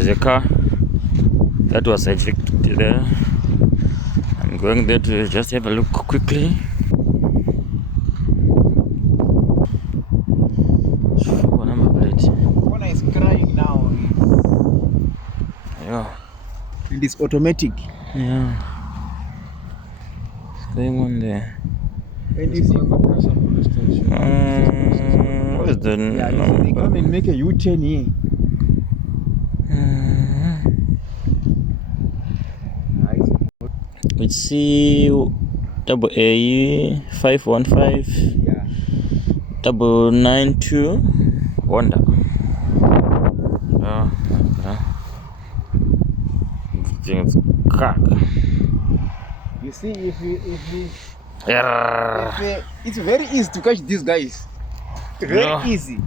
There's a car that was evicted there. I'm going there to just have a look quickly. What number plate? One is crying now. Yeah. And it's automatic. Yeah. What's going on there? And you see, What is the yeah, they come and make a U-turn here. It's C-double-A 515 Yeah. 992 Honda. Oh, okay. Everything's crack. You see, if you Yeah. it's very easy to catch these guys. Very Yeah. easy.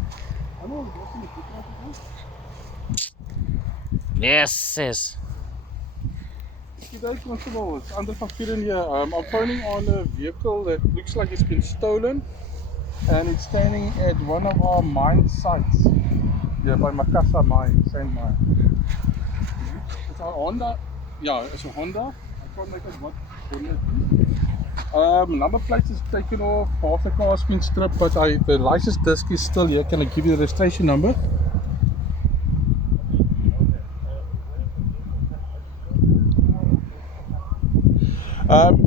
Yes, yes. Good day, Constable. It's Andre van Vuren here. I'm phoning on a vehicle that looks like it's been stolen, and it's standing at one of our mine sites here by Makassa Mine, Sand Mine. It's a Honda. Yeah, it's a Honda. I can't make out what Honda it is. Number plate is taken off, half the car has been stripped, but the license disc is still here. Can I give you the registration number?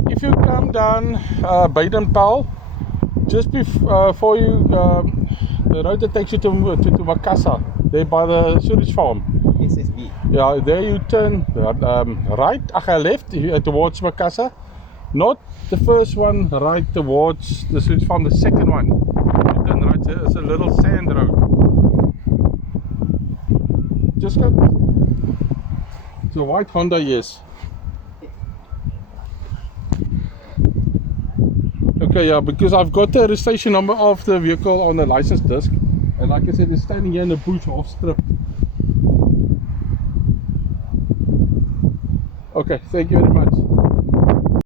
If you come down Baden-Powell, just before you, the road that takes you to Makassa, there by the sewage farm. SSB. Yeah, there you turn right, left towards Makassa. Not the first one, right towards the sewage farm, the second one. You turn right, there's a little sand road. Just go. It's a white Honda, yes. Okay, yeah, because I've got the registration number of the vehicle on the license disc, and like I said, it's standing here in the bush half stripped. Okay, thank you very much.